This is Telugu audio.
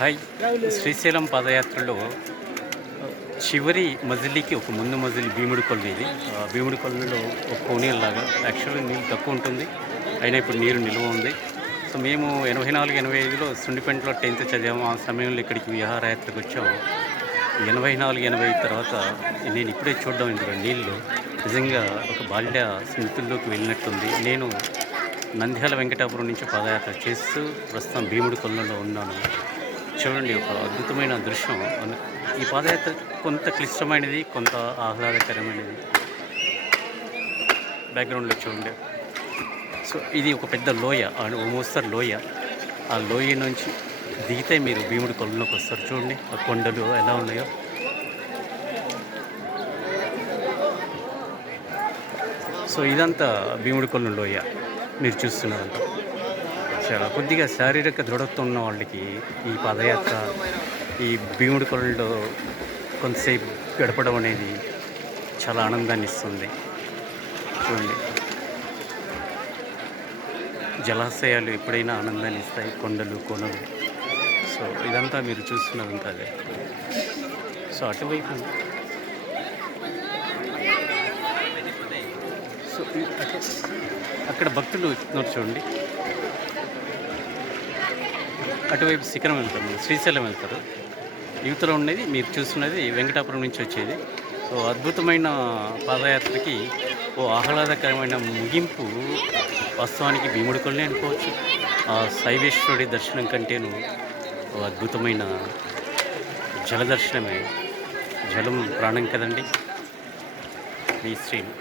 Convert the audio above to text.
హాయ్. శ్రీశైలం పాదయాత్రలో చివరి మజిలీకి ఒక ముందు మజిలీ భీముడి కొలను ఇది. భీముడి కొలనులో ఒక కోనేరులాగా యాక్చువల్గా నీళ్ళు తక్కువ ఉంటుంది, అయినా ఇప్పుడు నీరు నిల్వ ఉంది. సో మేము 84-85లో సుండిపెంటలో 10th చదివాము. ఆ సమయంలో ఇక్కడికి విహారయాత్రకు వచ్చాము. 84-85 తర్వాత నేను ఇప్పుడే చూడడం ఇందులో నీళ్ళు నిజంగా ఒక బాల్య స్మృతుల్లోకి వెళ్ళినట్టుంది. నేను నంద్యాల వెంకటాపురం నుంచి పాదయాత్ర చేస్తూ ప్రస్తుతం భీముడి కొలనులో ఉన్నాను. చూడండి, ఒక అద్భుతమైన దృశ్యం. ఈ పాదయాత్ర కొంత క్లిష్టమైనది, కొంత ఆహ్లాదకరమైనది. బ్యాక్గ్రౌండ్లో చూడండి. సో ఇది ఒక పెద్ద లోయ, ఓ మోస్తరు లోయ. ఆ లోయ నుంచి దిగితే మీరు భీముడి కొలనులోకి వస్తారు. చూడండి ఆ కొండలు ఎలా ఉన్నాయో. సో ఇదంతా భీముడి కొలను లోయ మీరు చూస్తున్నారంట. చాలా కొద్దిగా శారీరక దృఢత్వం ఉన్న వాళ్ళకి ఈ పాదయాత్ర, ఈ భీముడి కొలనులో కొంతసేపు గడపడం అనేది చాలా ఆనందాన్ని ఇస్తుంది. చూడండి, జలాశయాలు ఎప్పుడైనా ఆనందాన్ని ఇస్తాయి, కొండలు కోనలు. సో ఇదంతా మీరు చూస్తున్నదంతా అదే. సో అటువైపు సో అక్కడ భక్తులు చూడండి, అటువైపు శిఖరం వెళ్తారు, శ్రీశైలం వెళ్తారు. యువతలో ఉన్నది మీరు చూస్తున్నది వెంకటాపురం నుంచి వచ్చేది. సో అద్భుతమైన పాదయాత్రకి ఓ ఆహ్లాదకరమైన ముగింపు వాస్తవానికి భీముడి కొలనే అనుకోవచ్చు. ఆ శైవేశ్వరుడి దర్శనం కంటేను ఓ అద్భుతమైన జల దర్శనమే. జలం ప్రాణం కదండి. మీ శ్రీను.